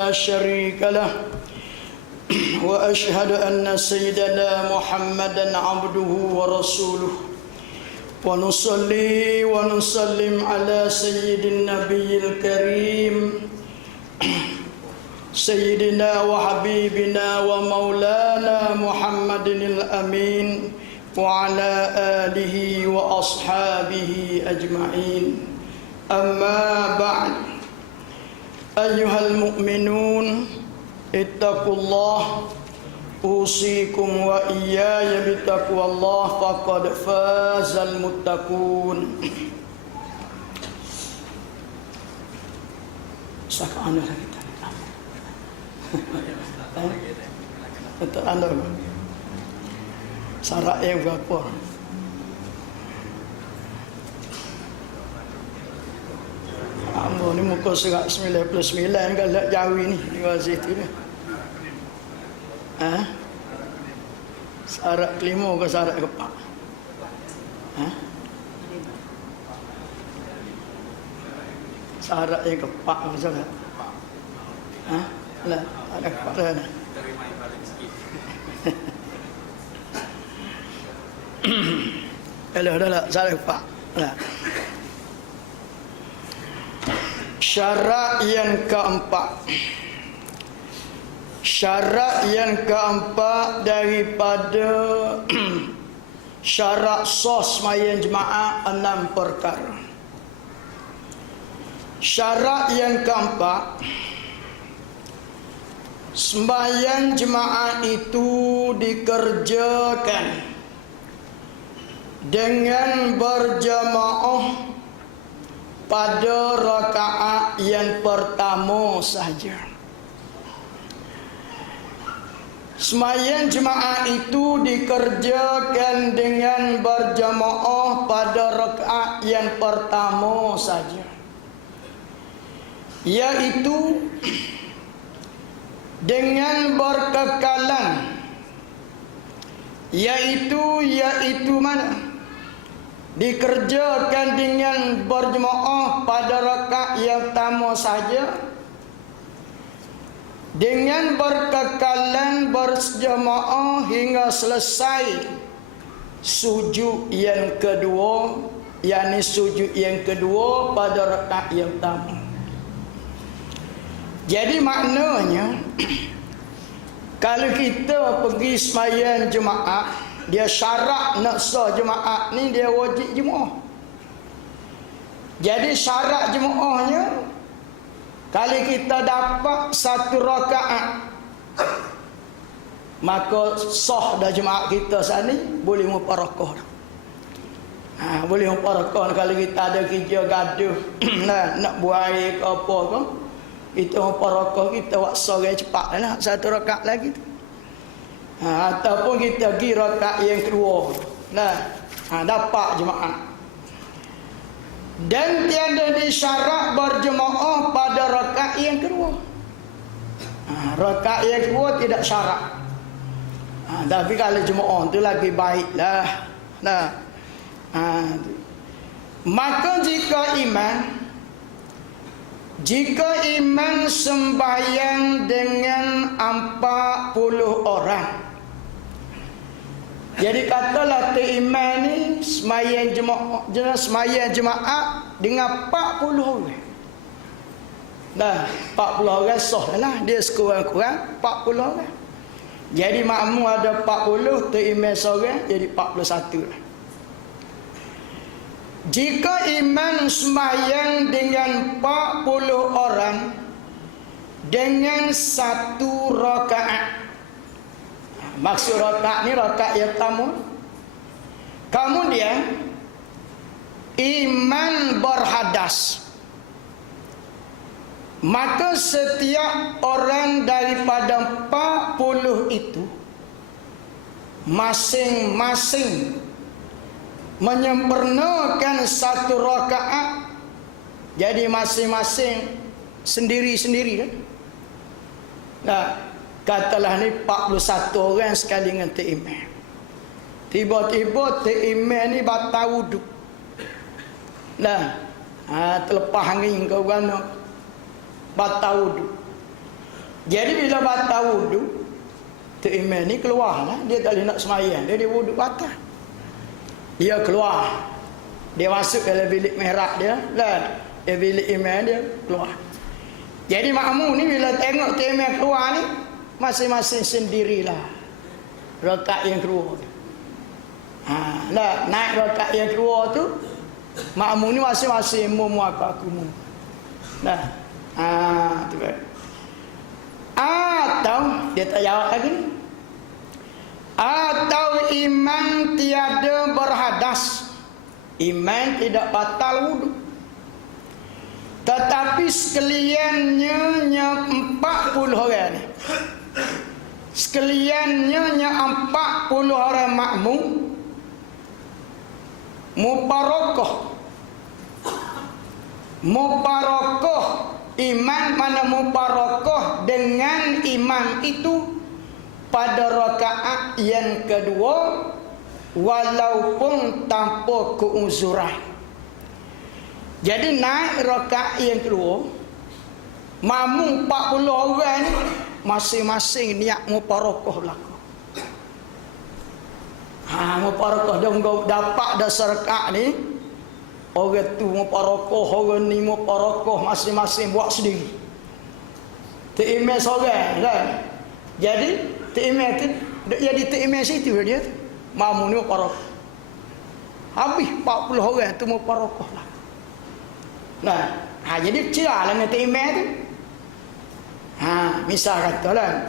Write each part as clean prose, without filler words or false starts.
لا شريك له وأشهد أن سيدنا محمدا عبده ورسوله ونصلي ونسلم على سيد النبي الكريم سيدنا وحبيبنا ومولانا محمد الأمين وعلى آله وأصحابه أجمعين. أما بعد، أيها المؤمنون اتقوا الله أوصيكم وإياي بتقوى الله فقد فاز المتقون. Sakana kita. Untuk anda syarat yang berapa? Ambo ni muka surat 99 galak Jawi ni di situ ni. Syarat kelima ke syarat keempat? Syarat yang keempat maksudnya. Lah, ada keempat dah. Dah lah, syarat keempat. Lah. Syarat yang keempat. Syarat yang keempat daripada syarat sah sembahyang jemaah 6 perkara. Syarat yang keempat, sembahyang jemaah itu dikerjakan dengan berjamaah pada rakaat yang pertama sahaja. Sembahyang jemaah itu dikerjakan dengan berjamaah pada rakaat yang pertama saja, yaitu dengan berkekalan, yaitu mana? Dikerjakan dengan berjemaah pada rakaat yang pertama saja, dengan berkekalan berjemaah hingga selesai sujud yang kedua, yakni sujud yang kedua pada rakaat yang pertama. Jadi maknanya kalau kita pergi sembahyang jemaah, dia syarat nak sah jemaah ni dia wajib jemaah. Jadi syarat jemaahnya, kalau kita dapat 1 rakaat, maka sah dah jemaah kita sana, boleh muparakah. Boleh muparakah kalau kita ada kerja gaduh nak buat air ke apa ke, kita muparakah, kita buat sore cepat lah 1 rakaat lagi tu. Ataupun kita pergi rakaat yang kedua, dapat jemaah. Dan tiada disyarat berjemaah pada rakaat yang kedua. Rakaat yang kedua tidak syarat. Tapi kalau jemaah tu lagi baiklah. Maka jika imam sembahyang dengan 40 orang, jadi katalah imam ni sembahyang jemaah dengan 40 orang. 40 orang sah lah, dia sekurang-kurang 40 orang. Jadi makmum ada 40, imam seorang, jadi 41 lah. Jika imam sembahyang dengan 40 orang dengan 1 rakaat, maksud rakaat ni rakaat yang pertama, kemudian imam berhadas, maka setiap orang daripada 40 itu masing-masing menyempurnakan 1 rakaat. Jadi masing-masing sendiri-sendiri kan. Katalah ni 41 orang sekali dengan imam. Tiba-tiba imam ni batal wuduk. Terlepas angin ke mana, batal wuduk. Jadi bila batal wudu, tu imam ni keluar lah. Dia tak boleh nak semayang. Dia wudu batal. Dia keluar. Dia masuk dalam bilik mihrab dia. Dan dia bilik imam dia keluar. Jadi makmum ni bila tengok tu imam keluar ni, masing-masing sendirilah rakaat yang kedua tu. Naik rakaat yang kedua tu, makmum ni masing-masing aku. Nah. Tu kan. Atau dia tak jawab lagi ni. Atau imam tiada berhadas. Imam tidak batal wudu. Tetapi sekaliannya 40 orang ni. Sekaliannya 40 orang makmum mubarakah imam mana mubarakah dengan imam itu pada rakaat yang kedua walaupun tanpa keuzuran. Jadi naik rakaat yang kedua, makmum 40 orang ni masing-masing niat mubarakah belaka. Mubarakah dia dapat dasar rakaat ni. Orang tu mubarakah, orang ni mubarakah, masing-masing buat sendiri. Imam seorang kan. Jadi imam tu jadi imam situ dia tu. Makmum ni mubarakah. Habis 40 orang tu mubarakah lah. Nah, jadi cerah lah dengan imam tu. Misal katalah.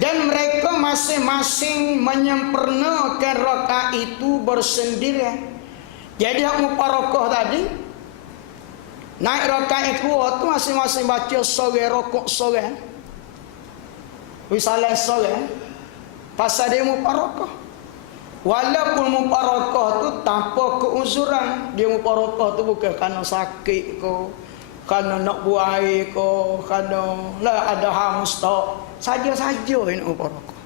Dan mereka masing-masing menyempurnakan rakaat itu bersendirian. Jadi hak mubarakah tadi naik rakaat yang kedua tu masing-masing baca seorang rakaat seorang. Wisalah seorang. Pasal dia mubarakah. Walaupun mubarakah tu tanpa keuzuran. Dia mubarakah tu bukan kerana sakit ke, kerana nak buang air ke, kerana ada haus tak. Saja-saja nak mubarakah.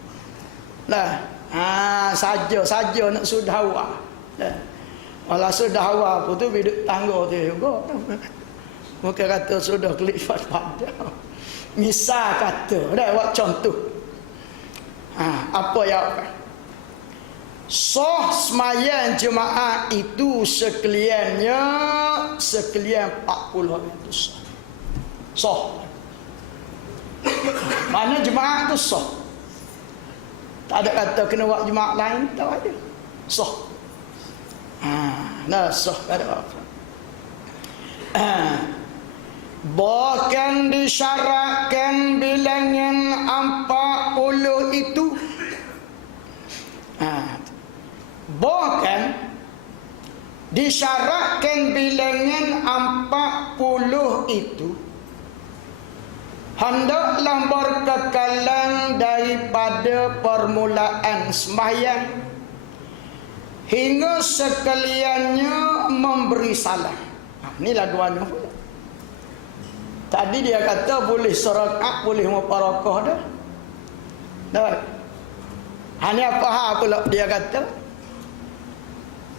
Saja nak sudah awal. Malah sudah awal pun tu biduk tangga tu juga. Bukan kata sudah kelifat pada. Misal kata, buat contoh. Apa yang sah semayang jemaah itu sekalian 40 orang itu sah. Sah. Mana jemaah tu sah. Tak ada kata kena buat jemaah lain, tak ada. Sah. Sah, tak ada apa. Bahkan disyaratkan bilangan 40 itu. Bahkan disyaratkan bilangan 40 itu hendaklah berkekalan daripada permulaan sembahyang hingga sekaliannya memberi salam. Ini laguan pula. Tadi dia kata boleh serakaat, boleh mubarakah dah. Hanya apa hal pula dia kata?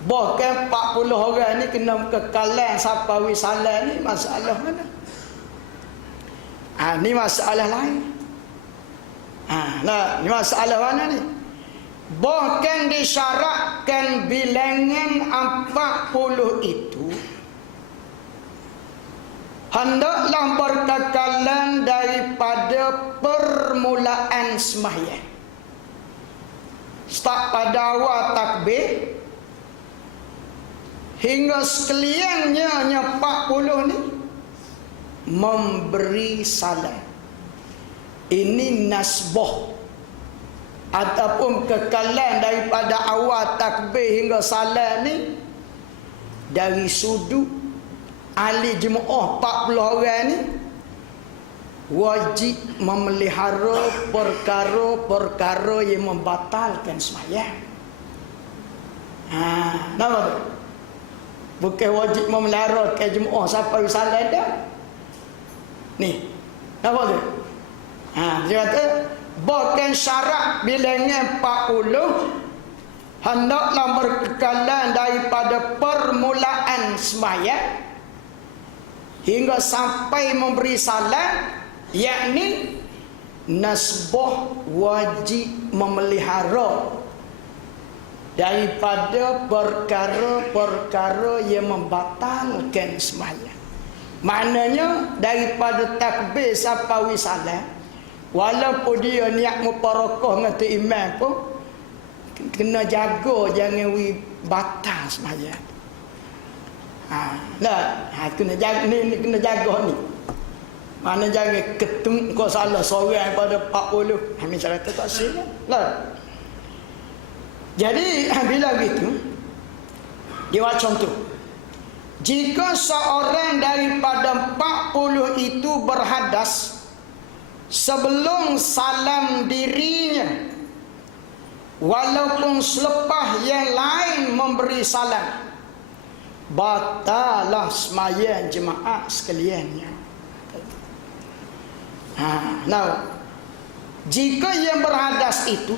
Bahkan 40 orang ni kena kekalan sampai wisalah ni masalah mana? Ni masalah lain. Ni masalah mana ni? Bahkan disyaratkan bilangan 40 itu hendaklah berkekalan daripada permulaan sembahyang. Start pada awal takbir hingga sekaliannya 40 ni memberi salam. Ini nasbah ataupun kekalan daripada awal takbir hingga salam ni dari sudut ahli jemaah 40 orang ni wajib memelihara perkara-perkara yang membatalkan sembahyang. Nama tu? Bukan wajib memelihara ke jemaah sampai salat dah. Ni. Nama tu? Dia kata bahkan syarat bilangan 40 hendaklah berkekalan daripada permulaan sembahyang hingga sampai memberi salam, yakni nasbah wajib memelihara daripada perkara-perkara yang membatalkan sembahyang. Maknanya daripada takbir sampai salam, walaupun dia niat muparakah dengan tu imam pun kena jaga jangan batal sembahyang. Kena jaga ni kena jaga ni. Mana jangan ketemu kau salah seorang pada 40. Misalnya tak silap. Jadi bila gitu dia buat contoh. Jika seorang daripada 40 itu berhadas sebelum salam dirinya, walaupun selepas yang lain memberi salam, batalah sembahyang jemaah sekaliannya. Jika yang berhadas itu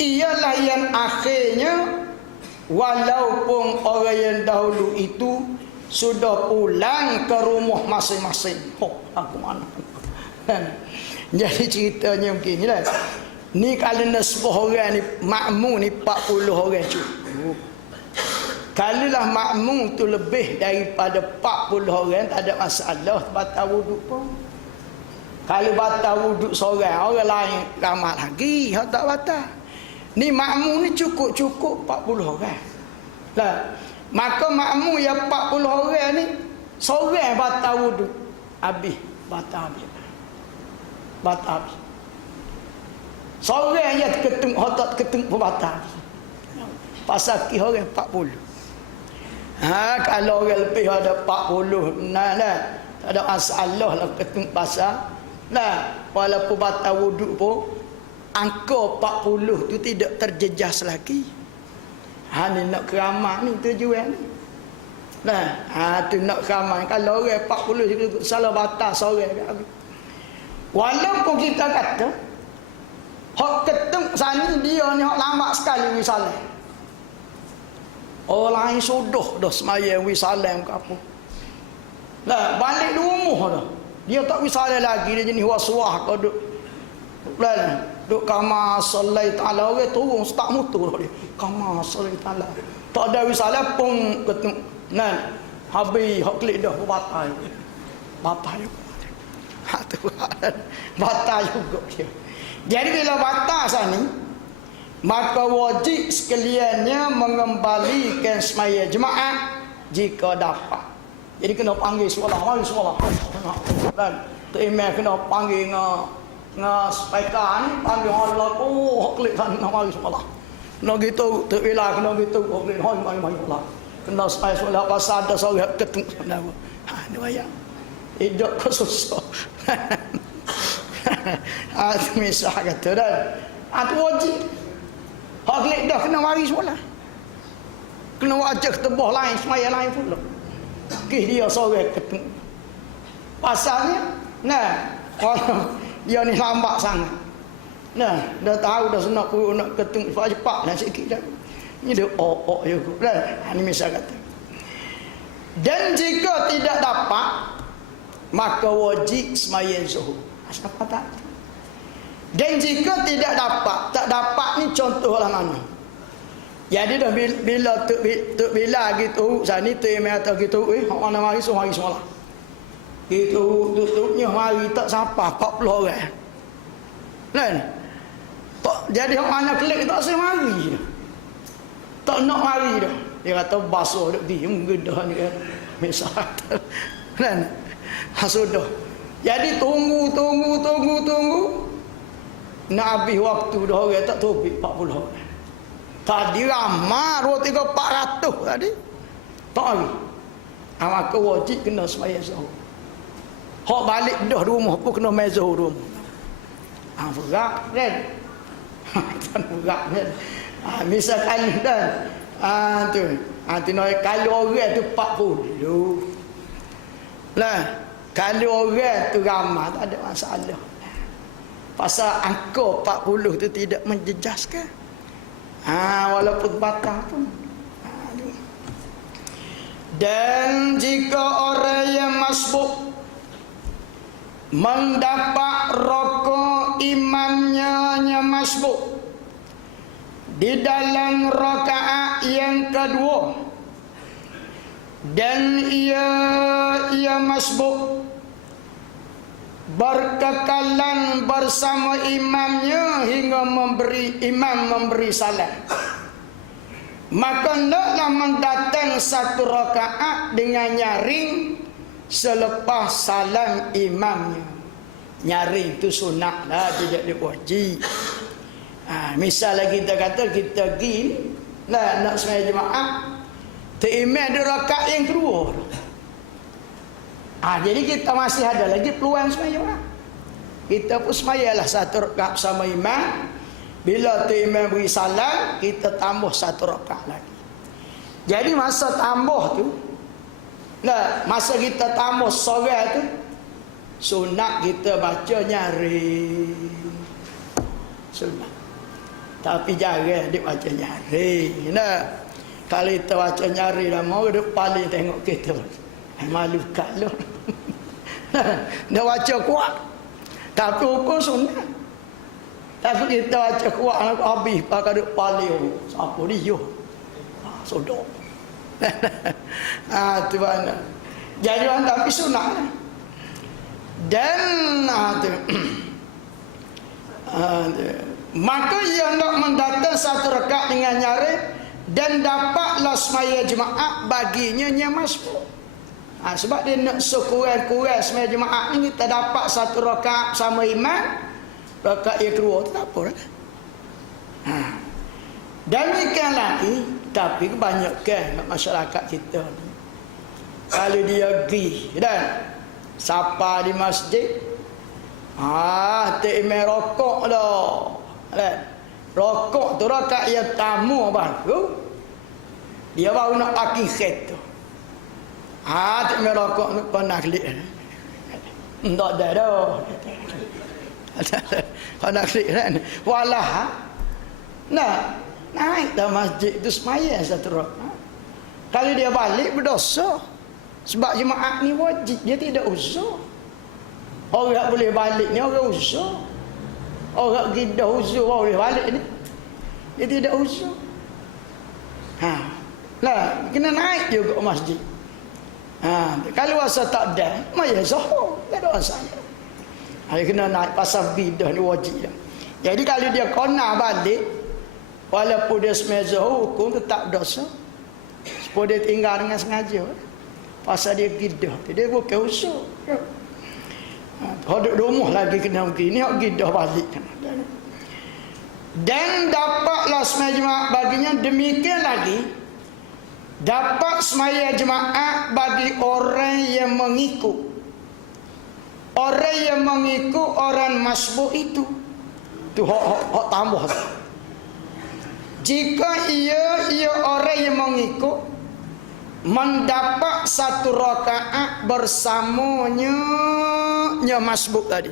ialah yang akhirnya, walaupun orang yang dahulu itu sudah pulang ke rumah masing-masing. Aku mana? Jadi ceritanya begini lah. Ni kalau nasbah orang ni makmum ni 40 orang cukup. Kalau lah makmum tu lebih daripada 40 orang, tak ada masalah, batal wuduk pun. Kalau batal wuduk seorang, orang lain ramai lagi, tak batal. Ni makmum ni cukup 40 orang. Maka makmum yang 40 orang ni seorang batal wuduk, habis batal habis. Batal habis. Seorang yang keteng hotak keteng batal. Pasal ki orang 40. Kalau orang lebih ada 40, tak ada masalah lah keteng pasal. Walaupun batal wuduk pun angka 40 tu tidak terjejas lagi. Ni nak keramat ni tujuan ni. Tu nak keramat. Kalau orang 40 salah batal seorang. Walaupun kita kata hak ketemu sana dia ni hak lambat sekali wisalam. Orang lain sudah dah sembahyang wisalam ke apa. Balik rumah dah. Dia tak wisalam lagi, dia jenis waswah ke duk. Duk kamar salai ta'ala, orang turun start motor dia. Kamar salai ta'ala. Tak ada wisalam pun ketemu. Habis hak klik dah batal. Batal juga. Batal juga dia. Jadi bila batal sana, maka wajib sekaliannya mengembalikan sembahyang jemaah jika dapat. Jadi kena panggil solat, mari solat. Tu imam kena panggil dengan speaker ni, panggil Allah, klik sana mari solat. Kena gitu, tu bila kena gitu, klik mari solat. Kena solat pasal ada seorang ketemu sana. Ni wayang. Hidup kau susah. Misal kata dah. Itu wajib. Hak klik dah kena mari solat. Kena wajib tebah lain, semaya lain pula. Dia seorang ketemu. Pasalnya, kalau dia ni lambat sangat. Dah tahu dah nak ketemu cepat dah sikit dah. Ni dia juga. Ini misal kata. Dan jika tidak dapat, maka wajib sembahyang zuhur. Siapa tak? Dan jika tidak dapat, tak dapat ni contohlah mana. Jadi dah bila gitu, sani tu yang mata gitu, hak mana mari solat. Gitu tutupnya mari tak sampai 40 orang. Jadi hak mana klik tak saya mari. Tak nak mari dah. Dia kata basuh dak diam gedah ni kan. Misal. Sudah. Jadi tunggu. Nak habis waktu dah orang tak topik 40 orang. Tadi ramai 2-3-400 tadi. Tak habis. Maka wajib kena sembahyang zuhur. Hak balik dah rumah pun kena mai zuhur rumah. Berat kan? Berat kan? Misalkan dan tu. Kalau orang tu 40. Kalau orang tu ramai tak ada masalah. Pasal angka 40 tu tidak menjejaskan. Walaupun batal pun. Dan jika orang yang masbuk mendapat rokok imamnya yang masbuk di dalam rakaat yang kedua, dan ia masbuk berkekalan bersama imamnya hingga imam memberi salam, maka hendaklah mendatang satu rakaat dengan nyaring selepas salam imamnya. Nyaring itu sunat lah, tidak diwajib. Misalnya kita kata kita pergi nak sembahyang jemaah, imam ada rakaat yang kedua. Jadi kita masih ada lagi peluang sembahyang jemaah. Kita pun sembahyanglah satu rakaat sama imam. Bila imam beri salam, kita tambah satu rakaat lagi. Jadi masa tambah tu, masa kita tambah solat tu, sunat kita baca nyaring. Sunat. Tapi jangan dia baca nyaring. Kalau kita baca nyaring dah mau dia paling tengok kita. Malu kalau. Dia baca kuat. Tapi hukum sunat. Tapi kita baca kuat habis pakai duk paling. Siapa dia? Sodok. Tu mana. Jadi orang tapi sunat. Dan maka ia hendak mendatang satu rakaat dengan nyaring dan dapatlah sembahyang jemaah baginya yang masbuk. Sebab dia nak sekurang-kurang sembahyang jemaah ni kita dapat satu rakaat sama imam, rakaat yang kedua tu tak apa dah. Demikian lagi, tapi kebanyakan masyarakat kita ni, kalau dia pergi dan sapa di masjid, imam rokok dah. Rokok tu rakaat yang tamu baru, dia baru nak pakai kereta. Imam rokok tu pernah klik. Tak ada dah. Pernah klik kan. Walah. Naik dah masjid tu sembahyang satu rakaat. Kalau dia balik berdosa. Sebab jemaah ni wajib, dia tidak usah. Orang boleh balik ni orang usah. Orang kita usah boleh balik ni, dia tidak usah. Kena naik juga ke masjid. Kalau rasa tak ada, maya sahur, tak ada masalah. Dia kena naik pasal bidah ni wajib. Jadi kalau dia kena balik, walaupun dia sembahyang hukum tetap dosa. Sebab dia tinggal dengan sengaja. Pasal dia gidah, dia bukan usul. Duduk rumah lagi kena begini, hak gidah balik. Dan dapatlah sembahyang jemaah baginya, demikian lagi dapat sembahyang jemaah bagi orang yang mengikut. Orang yang mengikut orang masbuk itu. Tu hak tambah. Jika ia orang yang mengikut mendapat satu rakaat bersamanya masbuk tadi.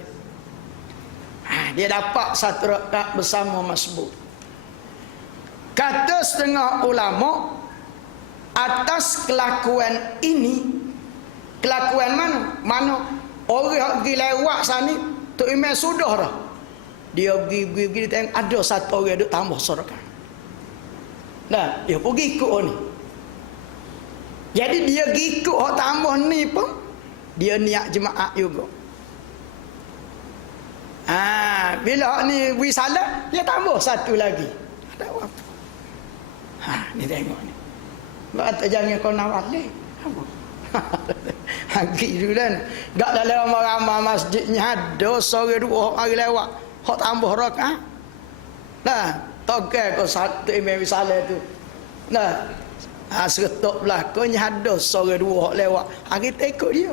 Dia dapat satu rakaat bersama masbuk. Kata setengah ulama, atas kelakuan ini, kelakuan mana orang yang pergi lewat sana tu imam sudah dah. Dia pergi tengok ada satu orang duk tambah rakaat. Dia pergi ikut ni. Jadi dia ikut hak tambah ni pun dia niat jemaah juga. Bila hak ni beri salat, dia tambah satu lagi. Ada apa? Ni tengok ni. Kata jangan kau nak balik. Hagi dulu kan. Gak dalam ramai masjidnya ada sore dua hari lewat. Hak tambah rakaat. Tokai kau satu imam salat tu. Seretok belakangnya ada sore dua lewat. Kita ikut dia.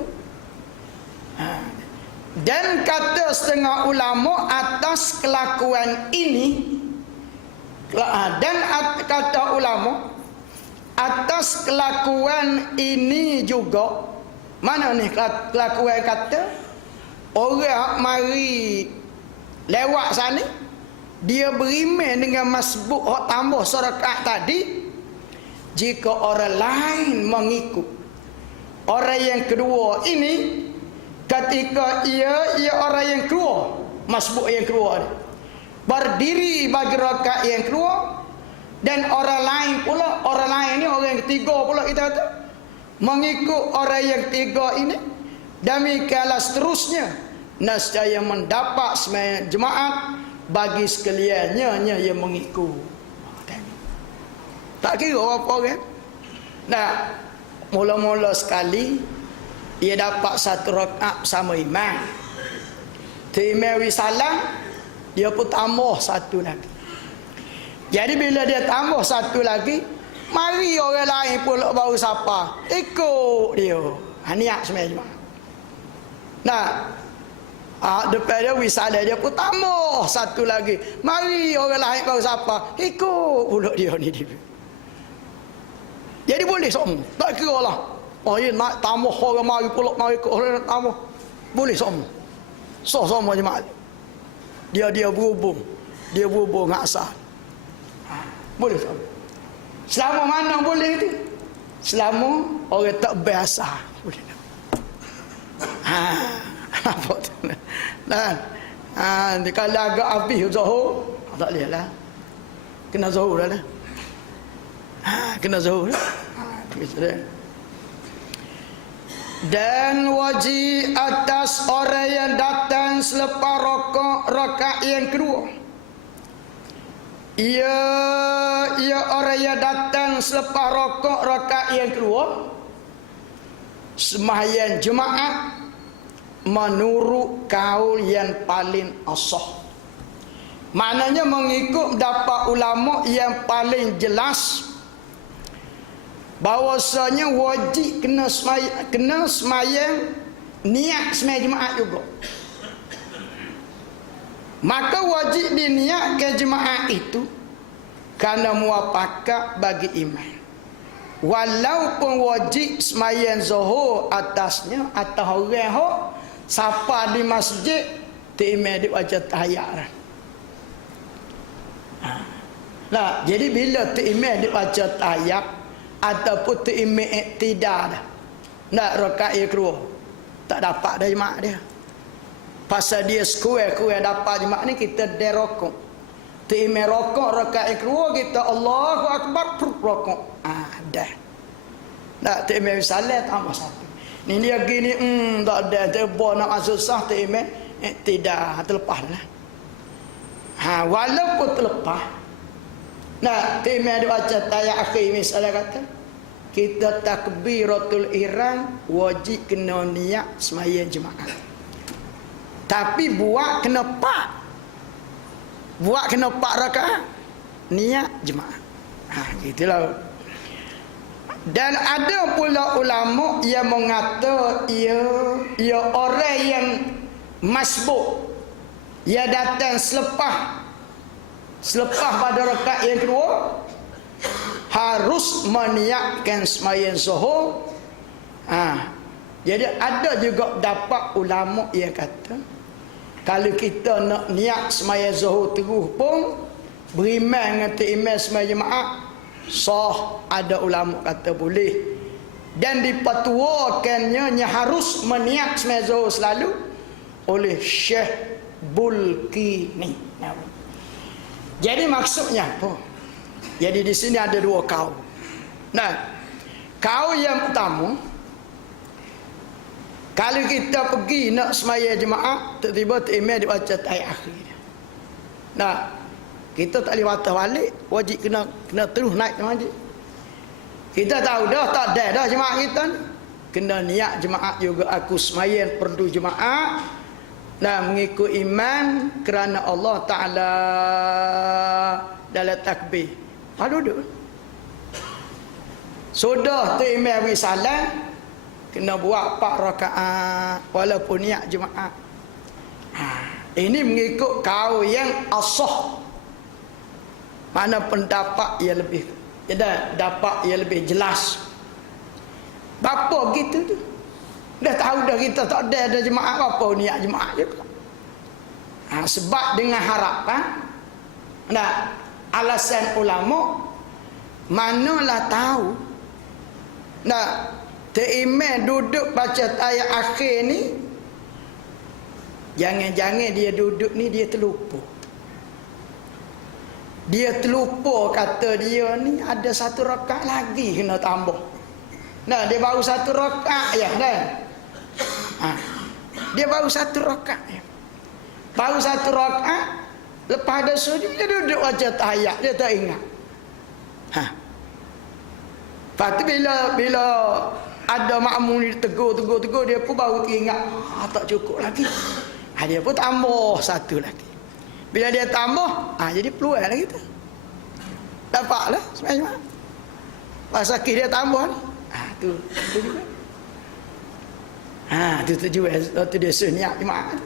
Dan kata setengah ulama atas kelakuan ini, dan kata ulama atas kelakuan ini juga, mana ni kelakuan kata orang mari lewat sana, dia beriman dengan masbuk hak tambah rakaat tadi. Jika orang lain mengikut, Orang yang kedua ini ketika ia orang yang kedua, masbuk yang kedua ni, berdiri bagi rakaat yang kedua, dan orang lain pula, orang lain ni orang yang ketiga pula kita kata, mengikut orang yang ketiga ini, demikianlah seterusnya, nescaya mendapat sembahyang jemaat bagi sekaliannya yang mengikut. Tak kira apa kan? Nah, mula-mula sekali dia dapat satu rakaat sama imam. Imam salam, dia pun tambah satu lagi. Jadi bila dia tambah satu lagi, mari orang lain pula baru sapa, ikut dia. Niat sembahyang jemaat. Nah, depan dia wisala, dia pun tambah satu lagi, mari orang lain baru sapa, ikut pula dia ni dia. Jadi boleh semua, tak kira lah. Oh ya nak tambah orang mari pula, mari ikut orang nak tambah, boleh semua. Semua jemaat. Dia berhubung dengan asal. Boleh semua. Selama mana boleh itu? Selama orang tak biasa boleh. Apa tu? Dan kalau agak habis Zuhur, tak boleh lah. Kena Zuhur lah. Kena Zuhur lah. Dan wajib atas orang yang datang selepas rakaat yang kedua. Ia orang yang datang selepas rakaat yang kedua, sembahyang jemaat menurut kaul yang paling asah. Maknanya mengikut dapat ulama yang paling jelas bahawasanya wajib kena sembahyang niat sembahyang jemaat juga. Maka wajib diniatkan jemaat itu kerana muafakat bagi imam. Walaupun wajib sembahyang zuhur atasnya atas orang hok siapa di masjid imam di wajah tahiyat. Nah, jadi bila imam di wajah tahiyat ataupun imam iktidal nak rakaat yang kedua, tak dapat dah jemaat dia. Pasal dia sekurang-kurang dapat jemaat ni kita derokok. Imam rokok rakaat yang kedua kita Allahu Akbar rokok. Dah. Tak imam salat tambah satu. Ni dia gini tak ada terba nak masuk sah imam tidak terlepas lah. Walaupun terlepas. Nah, imam dia baca tayat akhir misalnya kata kita takbiratul ihram wajib kena niat sembahyang jemaat. Tapi buat kena 4 rakaat niat jemaat. Gitulah. Dan ada pula ulama yang mengata ia orang yang masbuk, ia datang selepas pada rakaat yang kedua harus meniatkan sembahyang zuhur. Jadi ada juga dapat ulama yang kata kalau kita nak niat sembahyang zuhur terus pun beriman dengan imam sembahyang jemaat sah. Ada ulama kata boleh, dan dipatuakannya harus meniat sembahyang zuhur selalu oleh Syekh Bulkini. Jadi maksudnya apa? Jadi di sini ada 2 kaul. Nah, kaul yang pertama, kalau kita pergi nak sembahyang jemaat tiba-tiba imam dibaca tayat akhir. Nah, kita tak boleh patah balik, wajib kena terus naik ke masjid. Kita tahu dah tak ada dah jemaat kita ni. Kena niat jemaat juga, aku sembahyang perlu jemaat dan mengikut imam kerana Allah Taala dalam takbir. Duduk. Sudah tu imam salam kena buat 4 rakaat walaupun niat jemaat. Ini mengikut kaul yang asah. Mana pendapat yang lebih dapat yang lebih jelas. Bapa gitu tu. Dah tahu dah kita tak ada jemaat apa niat jemaat je. Sebab dengan harapan alasan ulama manalah tahu Teriman duduk baca ayat akhir ni, jangan-jangan dia duduk ni dia terlupa. Dia terlupa kata dia ni ada satu rakaat lagi kena tambah. Nah, dia baru satu rakaat ya, kan? Dia baru satu rakaat ya. Baru satu rakaat, lepas ada sujud dia duduk baca ayat, dia tak ingat. Lepas tu bila ada makmum ni tegur dia pun baru teringat, tak cukup lagi. Dia pun tambah satu lagi. Bila dia tambah, jadi peluang lah kita. Dapatlah sebenarnya. Pas sakit dia tambah ni. Tu juga. Tu tujuan tu dia sunyak jemaah.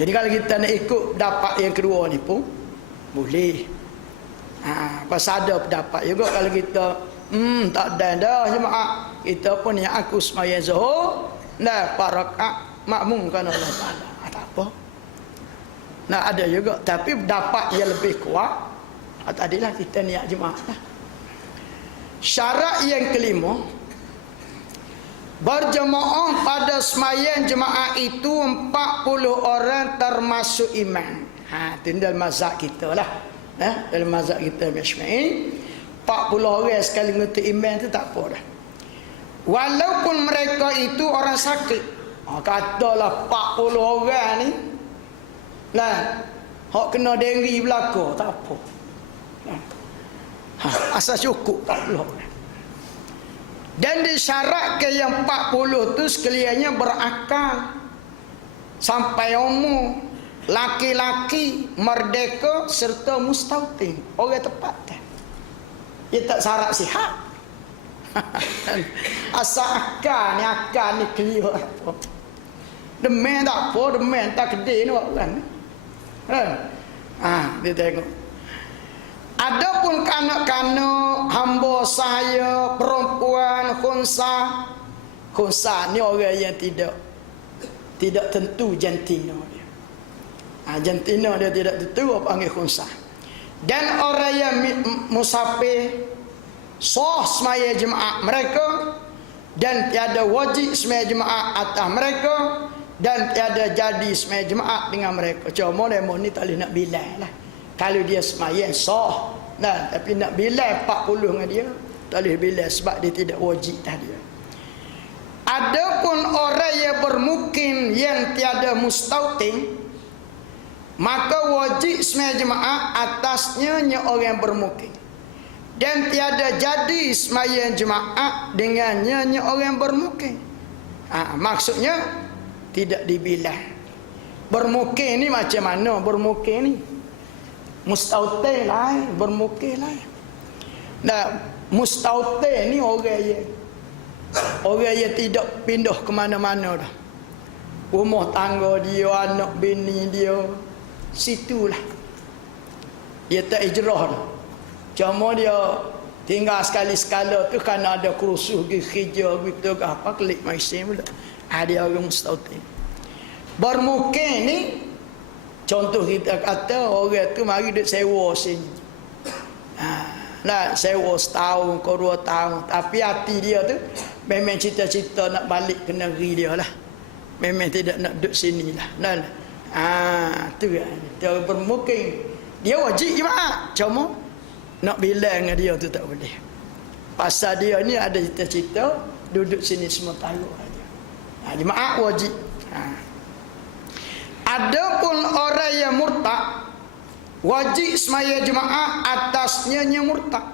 Jadi kalau kita nak ikut dapat yang kedua ni pun boleh. Pas ada pendapat juga kalau kita tak ada dah jemaah. Kita pun yang aku sembahyang Zuhur, nah 4 rakaat makmum kan Allah Taala. Tak apa. Nah ada juga tapi dapat yang lebih kuat. Tadilah kita niat jemaah lah. Syarat yang kelima, berjemaah pada sembahyang jemaah itu 40 orang termasuk imam. Itu dalam mazhab kita lah. Dalam mazhab kita Syafi'i 40 orang sekali ngutu imam tu tak apa dah. Walaupun mereka itu orang sakit. Katalah 40 orang ni lah hak kena denggi belaka tak apa. Asal cukup 40 orang. Dan disyaratkan yang 40 tu sekaliannya berakal sampai umur, laki-laki, merdeka serta mustautin, orang tepat. Dia tak syarat sihat. Asal akal ni clear apa. Demen tak apa, demen tak kedai ni orang. Dia tengok. Adapun kanak-kanak, hamba saya, perempuan, khunsa ni orang yang tidak tentu jantina dia. Jantina dia tidak tentu apa panggil khunsa. Dan orang yang musafir sah semaya jemaah mereka dan tiada wajib semaya jemaah atas mereka dan tiada jadi semaya jemaah dengan mereka. Cuma lemon ni tak boleh nak bilang lah. Kalau dia semaya sah, tapi nak bilang 40 dengan dia tak boleh bilang sebab dia tidak wajib tadi. Adapun orang yang bermukim yang tiada mustautin, maka wajib semaya jemaah atasnya orang bermukim. Dan tiada jadi sembahyang jemaah dengannya orang bermukim. Maksudnya tidak dibilang. Bermukim ni macam mana bermukim ni? Mustautin lain, bermukim lain. Nah, mustautin ni orang yang tidak pindah ke mana-mana dah. Rumah tangga dia, anak bini dia, situlah. Dia tak ijrah dah. Cuma dia tinggal sekali-sekala tu kerana ada kerusuh pergi kerja gitu ke apa klik maisim pula. Dia orang mustautin. Bermukim ni contoh kita kata orang tu mari duk sewa sini. Sewa setahun ke 2 tahun, tapi hati dia tu memang cita-cita nak balik ke negeri dia lah. Memang tidak nak duduk sini lah. Tu kan. Dia bermukim. Dia wajib jemaah. Cuma nak bilang dengan dia tu tak boleh. Pasal dia ni ada cita-cita duduk sini sementara aja. Jemaah wajib. Adapun orang yang murtad, wajib semaya jemaah atasnya yang murtad.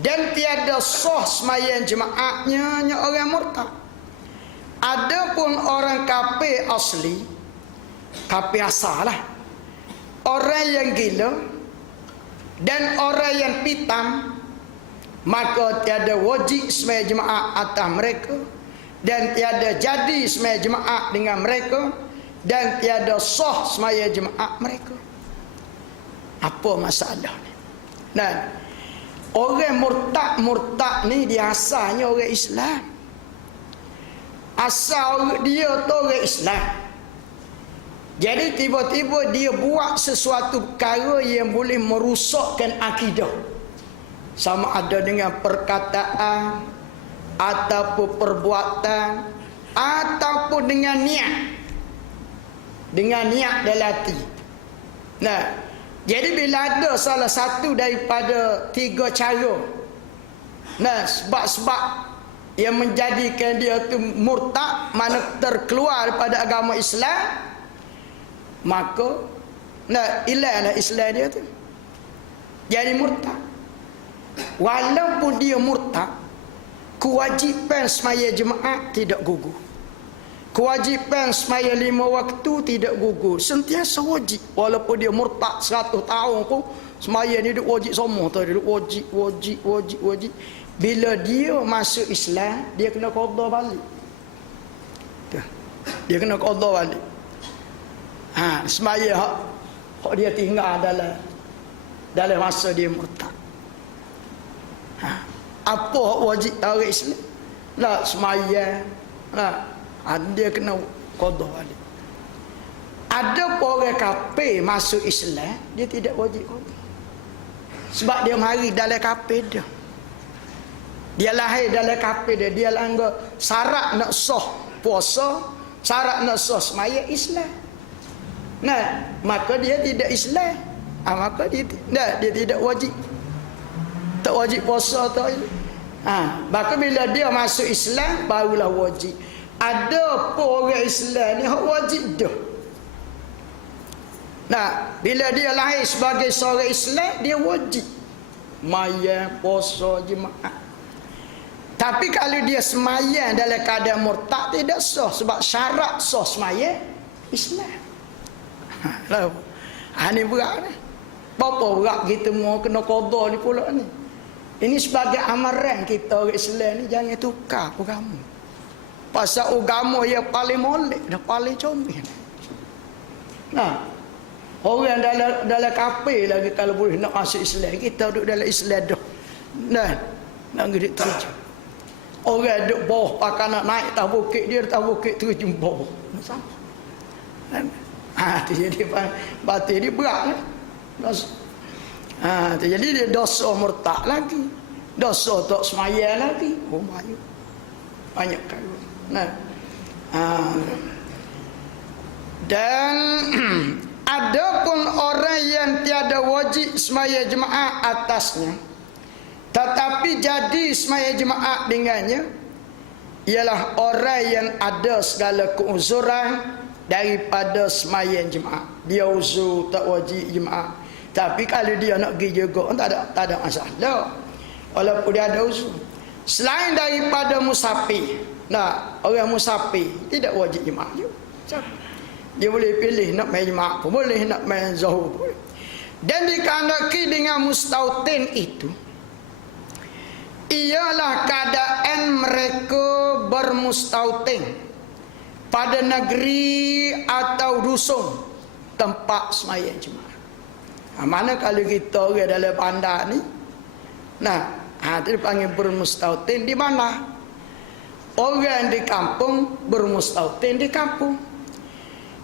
Dan tiada sah semaya jemaahnya orang murtad. Adapun orang kafir asli, kafir asal lah, orang yang gila dan orang yang pitam, maka tiada wajib semaya jemaah atas mereka dan tiada jadi semaya jemaah dengan mereka dan tiada sah semaya jemaah mereka. Apa masalah ni? Orang murtad ni dia asalnya orang Islam. Asal dia tu orang Islam. Jadi tiba-tiba dia buat sesuatu perkara yang boleh merosakkan akidah. Sama ada dengan perkataan, ataupun perbuatan ataupun dengan niat dalam hati. Nah, jadi bila ada salah satu daripada tiga cara, nah, sebab-sebab yang menjadikan dia tu murtad, mana terkeluar daripada agama Islam, maka nah, hilanglah Islam dia tu, jadi murtad. Walaupun dia murtad, kewajipan semaya jemaat tidak gugur, kewajipan semaya 5 waktu tidak gugur, sentiasa wajib. Walaupun dia murtad 100 tahun pun semaya ni dia wajib semua tu, dia wajib. Bila dia masuk Islam, dia kena qada balik. Dia kena qada balik. Semaya hak dia tinggal dalam masa dia murtad. Apa hak wajib orang Islam? Nak semaya, dia kena qada balik. Ada orang kafir masuk Islam, dia tidak wajib qada. Sebab dia mari dalam kafir dia. Dia lahir dalam kafir dia. Dia langgar syarat nak sah puasa, syarat nak sah semaya Islam. Nah, maka dia tidak Islam. Maka dia tidak wajib. Tak wajib puasa tu. Maka bila dia masuk Islam, barulah wajib. Ada pun orang Islam ni hak wajib dah. Nah, bila dia lahir sebagai seorang Islam, dia wajib sembahyang, puasa, jemaah. Tapi kalau dia sembahyang dalam keadaan murtad, tidak sah. Sebab syarat sah sembahyang Islam. Ini berat ni. Berapa berat kita mau kena qada ni pula ni. Ini sebagai amaran kita orang Islam ni, jangan tukar agama. Pasal agama yang paling molek, dah paling comel. Nah, orang dalam kafir lagi kalau boleh nak masuk Islam, kita duduk dalam Islam dah. Nah, nak gerik terus. Orang duduk bawah pakai nak naik atas bukit, dia atas bukit terus jumpa. Tu jadi batin dia berat lah. Tu jadi dia dosa murtad lagi, dosa tak sembahyang lagi. Banyak kali. Nah, dan ada pun orang yang tiada wajib sembahyang jemaah atasnya, tetapi jadi sembahyang jemaah dengannya, ialah orang yang ada segala keuzuran daripada sembahyang jemaah. Dia uzur tak wajib jemaah, tapi kalau dia nak pergi juga tak ada masalah, walaupun dia ada uzur. Selain daripada musafir, orang musafir tidak wajib jemaah juga. Dia boleh pilih nak main jemaah pun boleh, nak main zuhur pun boleh. Dan dikehendaki dengan mustautin itu ialah keadaan mereka bermustautin pada negeri atau dusun tempat sembahyang jemaah. Mana kalau kita orang dalam bandar ni, itu dipanggil bermustautin di mana? Orang di kampung bermustautin di kampung.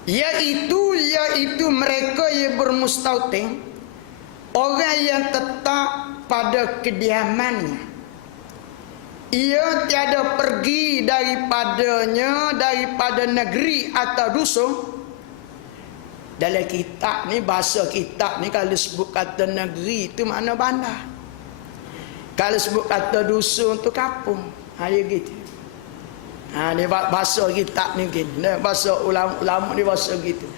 Iaitu mereka yang bermustautin, orang yang tetap pada kediamannya. Ia tiada pergi daripada negeri atau dusun. Dalam kitab ni, bahasa kitab ni, kalau sebut kata negeri itu makna bandar. Kalau sebut kata dusun tu kampung. Ya gitu. Ni bahasa kitab ni gini. Bahasa ulama ni bahasa gitu.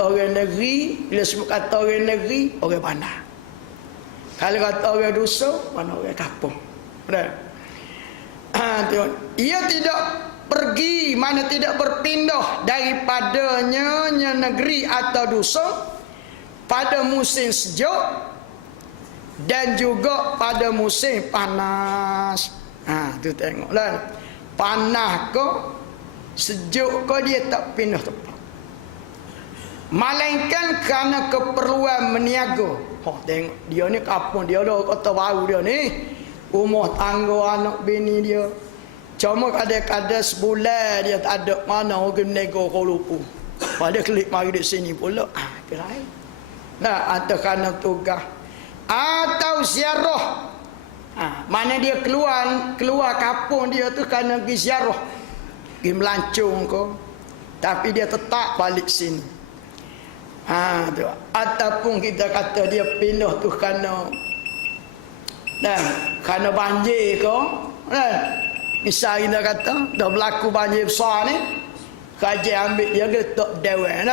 Orang negeri, bila sebut kata orang negeri, orang bandar. Kalau kata orang dusun, mana orang kampung. Benar? Ia tidak pergi, mana tidak berpindah daripadanya negeri atau dusun pada musim sejuk dan juga pada musim panas. Tu tengoklah, panas ke sejuk ke dia tak pindah tempat, melainkan kerana keperluan meniaga. Tengok dia ni kampung dia dah, kota baru dia ni, rumah tangga anak bini dia. Cuma kadang-kadang sebulan dia tak ada mana orang nego kau lupa. Pada klik mari di sini pula. Kirain. Atau kerana tugas atau ziarah Mana dia keluar kampung dia tu kerana pergi ziarah, pergi melancong ko, tapi dia tetap balik sini. Tu. Ataupun kita kata dia pindah tu kerana banjir ko. Misal kita kata dah berlaku banjir besar ni, kerajaan ambil dia letak dewan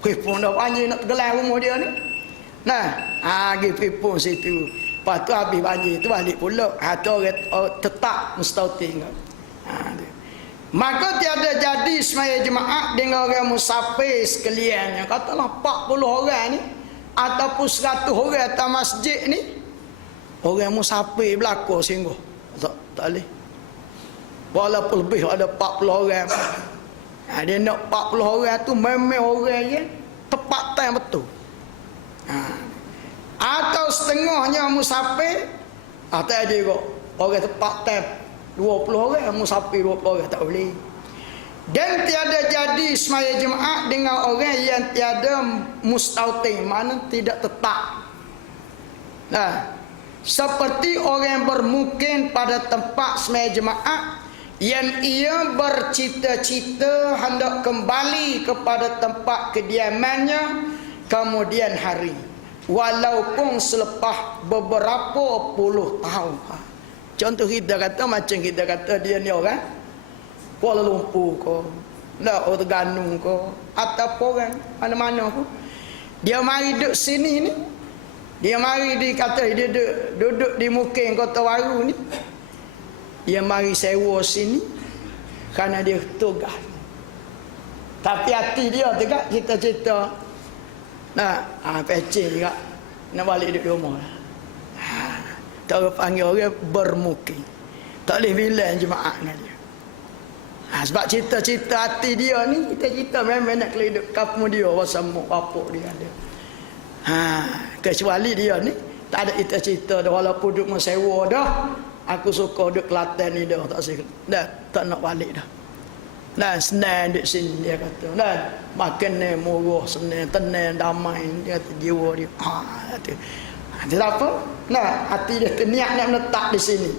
pun dah banjir nak tenggelam rumah dia ni. Pergi pipun situ. Lepas tu habis banjir tu balik pula. Tu orang tetap mustautin. Maka tiada jadi semaya jemaah dengan orang musafir sekaliannya. Katalah 40 orang ni ataupun 100 orang atas masjid ni, orang musafir berlaku singgah. Tak boleh. Walaupun lebih ada 40 orang. Dia nak 40 orang tu memang orang je tepat time betul. Atau setengahnya musafir, atau dia kok orang tepat time 20 orang, musafir 20 orang, tak boleh. Dan tiada jadi semaya jemaah dengan orang yang tiada mustautin, mana tidak tetap. Seperti orang bermukim pada tempat semaya jemaah yang ia bercita-cita hendak kembali kepada tempat kediamannya kemudian hari, walaupun selepas beberapa puluh tahun. Contoh kita kata macam kita kata dia ni orang Kuala Lumpur ko, orang Terengganu ko, ataupun orang mana-mana ko, dia mari duduk sini ni, dia mari dikata dia duduk di Mukim Kota Baru ni, dia mari sewa sini kerana dia tugas. Tapi hati dia tegak cita-cita pecing juga nak balik duduk rumah. Tak panggil orang bermukim. Tak boleh bilang jemaah dengan dia. Sebab cita-cita hati dia ni, cita-cita memang nak keliduk kampung dia, bersama bapak dia ada. Kecuali dia ni tak ada cita-cita dah, walaupun duduk mensewa dah. Aku suka duduk Kelantan ni dah, tak nak balik dah. Senang duduk sini dia kata. Makan ni murah, senang, tenang, damai. Dia kata jiwa dia. Dia apa? Hati dia niat nak menetap di sini.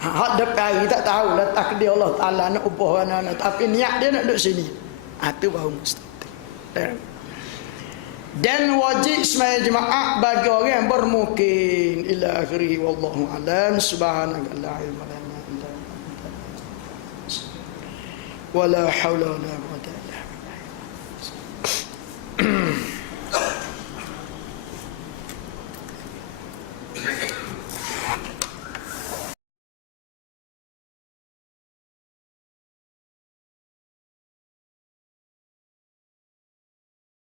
Hak depan hari tak tahu lah takdir Allah Ta'ala nak ubah mana, tapi niat dia nak duduk sini. Itu baru mustahil. Dan wajib semaya jemaah bagi orang yang bermukim ila akhirih, wallahu alam. Subhanaka la ilma lana illa anta, wala haula wala quwwata